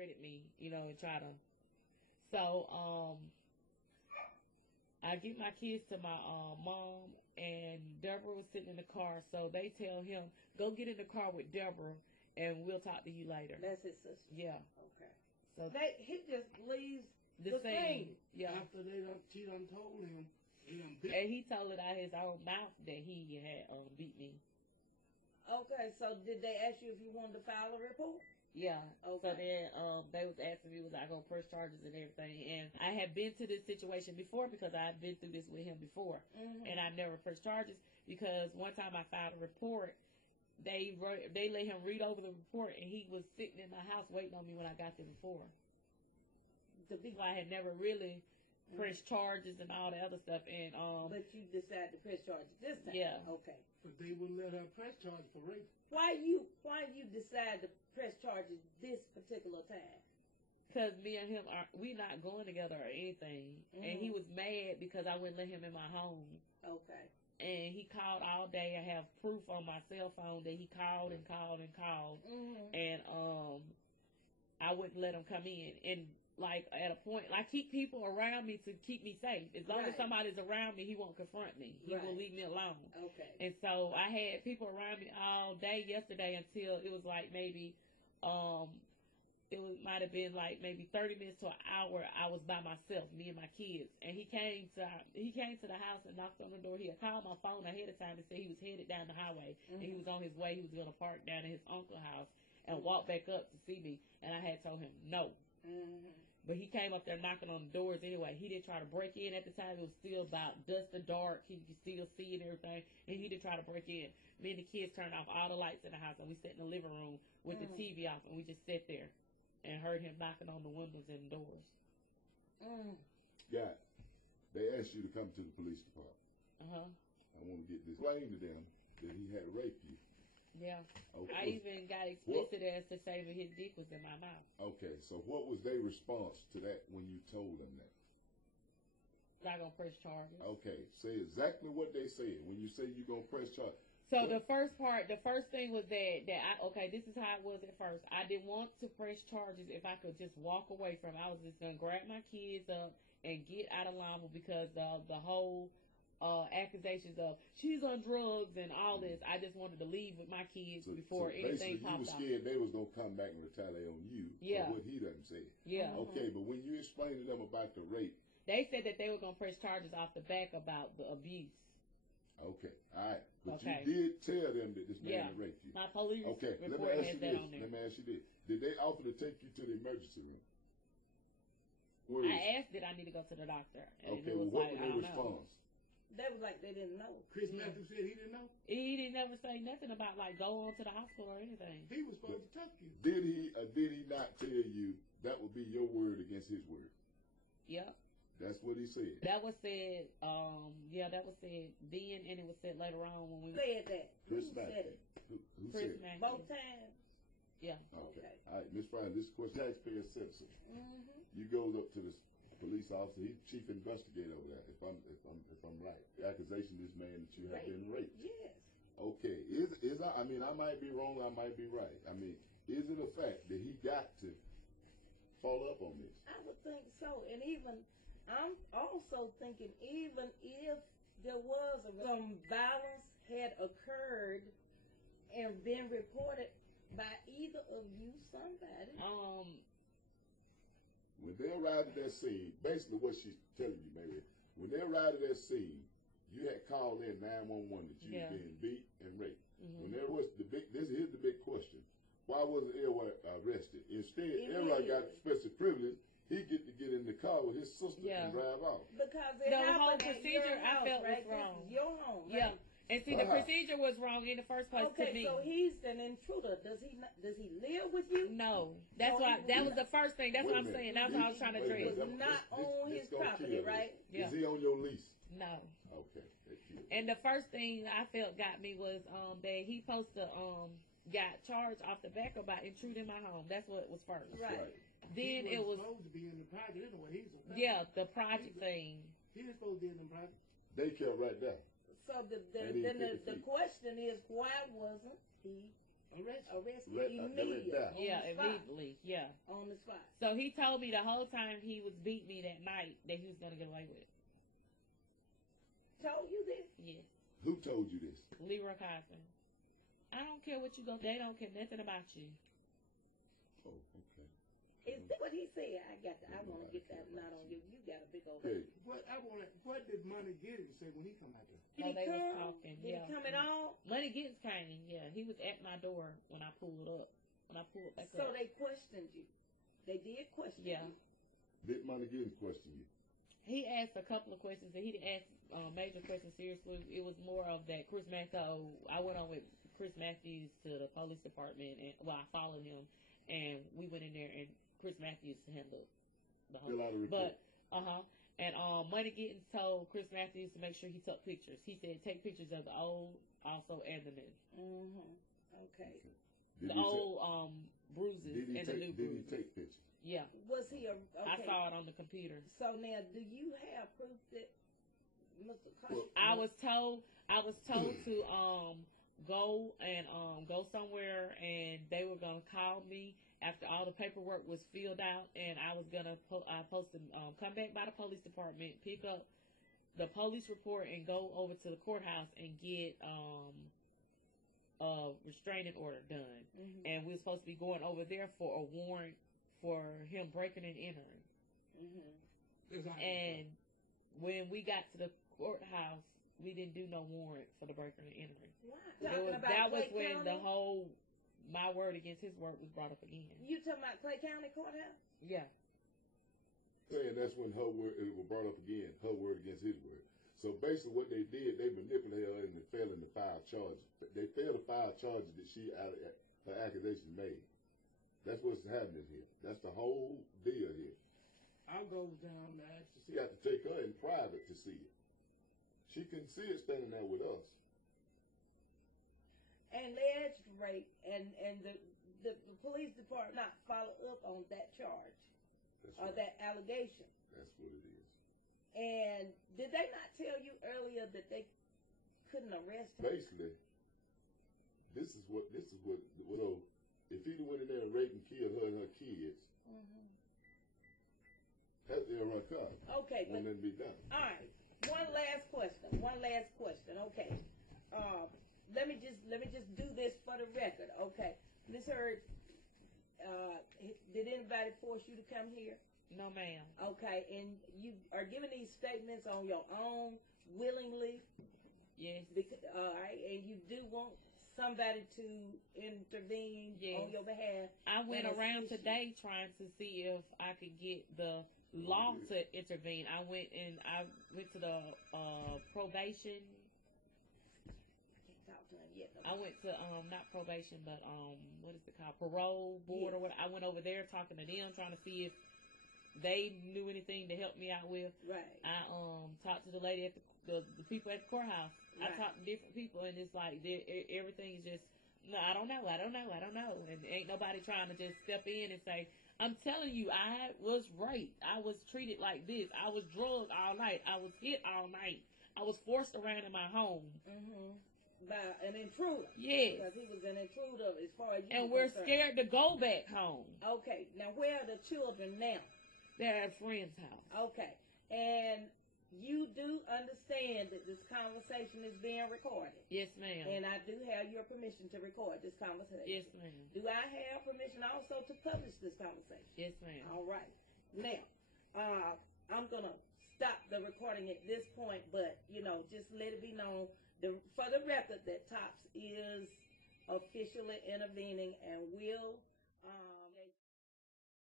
discredit me, you know, and try to. So, I get my kids to my mom, and Deborah was sitting in the car, so they tell him, go get in the car with Deborah, and we'll talk to you later. That's his sister. Yeah. Okay. So he just leaves the scene. Yeah. After she done told him, and he told it out his own mouth that he had beat me. Okay, so did they ask you if you wanted to file a report? Yeah. Okay. So then they was asking me was I gonna press charges and everything, and I had been to this situation before because I had been through this with him before, and I never pressed charges because one time I filed a report. They let him read over the report, and he was sitting in my house waiting on me when I got there before. I had never really pressed charges and all the other stuff, and but you decided to press charges this time. Yeah. Okay. But they wouldn't let her press charges for rape. Why you decide to press charges this particular time? Because me and him we not going together or anything, and he was mad because I wouldn't let him in my home. Okay. And he called all day. I have proof on my cell phone that he called and called and called, and I wouldn't let him come in. And like at a point, I keep people around me to keep me safe. As long as somebody's around me, he won't confront me. He will leave me alone. Okay. And so I had people around me all day yesterday until it was like maybe, might have been like maybe 30 minutes to an hour. I was by myself, me and my kids. And he came to the house and knocked on the door. He had called my phone ahead of time and said he was headed down the highway. And he was on his way. He was going to park down at his uncle's house and walk back up to see me. And I had told him no. But he came up there knocking on the doors anyway. He didn't try to break in at the time. It was still about dusk and dark. He could still see and everything. And he didn't try to break in. Me and the kids turned off all the lights in the house. And we sat in the living room with the TV off. And we just sat there and heard him knocking on the windows and the doors. God, they asked you to come to the police department. I want to get this claim to them that he had raped you. Yeah. Okay. I even got explicit as to say that his dick was in my mouth. Okay, so what was their response to that when you told them that? Not gonna press charges. Okay, say exactly what they said when you say you're gonna press charges. So the first thing was this is how it was at first. I didn't want to press charges if I could just walk away from it. I was just gonna grab my kids up and get out of line because the whole accusations of she's on drugs and all this. I just wanted to leave with my kids before anything popped off. You were scared they was gonna come back and retaliate on you for what he done said. Yeah. Okay, but when you explained to them about the rape, they said that they were gonna press charges off the back about the abuse. Okay, all right, but you did tell them that this man had raped you. My police report has that on there. Let me ask you this: did they offer to take you to the emergency room? I asked, did I need to go to the doctor? And okay, what was their response? They was like they didn't know. Chris Matthews said he didn't know? He didn't never say nothing about like go on to the hospital or anything. He was supposed to talk to you. Did he not tell you that would be your word against his word? Yep. That's what he said. That was said, that was said then, and it was said later on when we said that. Chris Who said it? Who Chris said it? Both times. Yeah. Okay. All right, Miss Brown, this is a taxpayer citizen. You goes up to this police officer. He's chief investigator over there. If I'm right, the accusation of this man that you have been raped. Yes. Okay. I mean, I might be wrong. I might be right. I mean, is it a fact that he got to follow up on this? I would think so, and even I'm also thinking even if there was some violence had occurred and been reported by either of you, somebody. When they arrived at that scene, basically what she's telling you, Mary, when they arrived at that scene, you had called in 911 that you were being beat and raped. When there was here's the big question. Why wasn't LRoy arrested? Instead, LRoy got special privilege. He get in the car with his sister and drive off. Because the whole procedure I felt was wrong. This is your home, right? Yeah. And see, the procedure was wrong in the first place to me. Okay, so he's an intruder. Does he live with you? No. That's why that was the first thing. That's what I'm saying. That's what I was trying to address. He was not on his property, right? Yeah. Is he on your lease? No. Okay. And the first thing I felt got me was that he supposed to got charged off the back about intruding my home. That's what was first. Right. Then it was supposed to be in the project anyway. The project thing. He was supposed to be in the project. Daycare right there. So the question is, why wasn't he arrest you Let that immediately. die. Yeah, immediately. Yeah. On the spot. So he told me the whole time he was beating me that night that he was gonna get away with it. Told you this? Yes. Who told you this? LRoy Cosby. I don't care what you go. They don't care nothing about you. Oh, okay. Is that what he said? I want to get that knot on you. You got a big old. Hey, What did Money Getting say when he come out there? Did he they was come? talking. Did Yeah. he come at all? Money Gittens came. Yeah, he was at my door when I pulled up. When I pulled back So up. they questioned you. They did question Yeah. you. did Money Getting question you? He asked a couple of questions, and he didn't ask major questions seriously. It was more of that Chris Matthews. I went on with Chris Matthews to the police department, and I followed him, and we went in there, and Chris Matthews handled the whole. Fill out a report. But and Money Gittens told Chris Matthews to make sure he took pictures. He said take pictures of the old, also and the new. Okay. Did The he old bruises did he and the new take, did he bruises. take pictures? Yeah, Was he a? I Okay. saw it on the computer. So now, do you have proof that Mr. Cosby? Well, I was told to go somewhere, and they were gonna call me after all the paperwork was filled out, and I was gonna post to come back by the police department, pick up the police report, and go over to the courthouse and get a restraining order done. Mhm. And we were supposed to be going over there for a warrant for him breaking and entering. And when we got to the courthouse, we didn't do no warrant for the breaking and entering. Why? That was Clay when County? the whole my word against his word was brought up again. You talking about Clay County Courthouse? Yeah. Saying that's when her word it was brought up again, her word against his word. So basically, what they did, they manipulated her into failing to file charges. They failed to file charges that her accusation made. That's what's happening here. That's the whole deal here. I goes down there to She see. got to take her in private to see it. She couldn't see it standing there with us. And alleged rape, and the police department not follow up on that charge That's or right. that allegation. That's what it is. And did they not tell you earlier that they couldn't arrest him? Basically, this is what if he'd went in there and raped and killed her and her kids, that's LRoy Cosby. Okay, but Wouldn't nothing be done. all right. One last question. Okay. Let me just do this for the record. Okay. Ms. Hurd, did anybody force you to come here? No, ma'am. Okay, and you are giving these statements on your own, willingly. Yes. All right, and you do want somebody to intervene Yes. on your behalf. I went and around assist you. today trying to see if I could get the law to intervene. I went to the probation. Can't talk to him yet. I went to not probation, but what is it called? Parole board or what? I went over there talking to them, trying to see if they knew anything to help me out with. Right. I talked to the lady at the people at the courthouse. Right. I talked to different people, and it's like everything is just no. I don't know, and ain't nobody trying to just step in and say, I'm telling you, I was raped. I was treated like this. I was drugged all night. I was hit all night. I was forced around in my home. By an intruder. Yes. Because he was an intruder as far as you And were we're concerned. scared to go back home. Okay, now where are the children now? They're at a friend's house. Okay, and you do understand that this conversation is being recorded. Yes, ma'am. And I do have your permission to record this conversation. Yes, ma'am. Do I have permission also to publish this conversation? Yes, ma'am. All right. Now, I'm going to stop the recording at this point, but, just let it be known for the record that T.O.P.S is officially intervening and will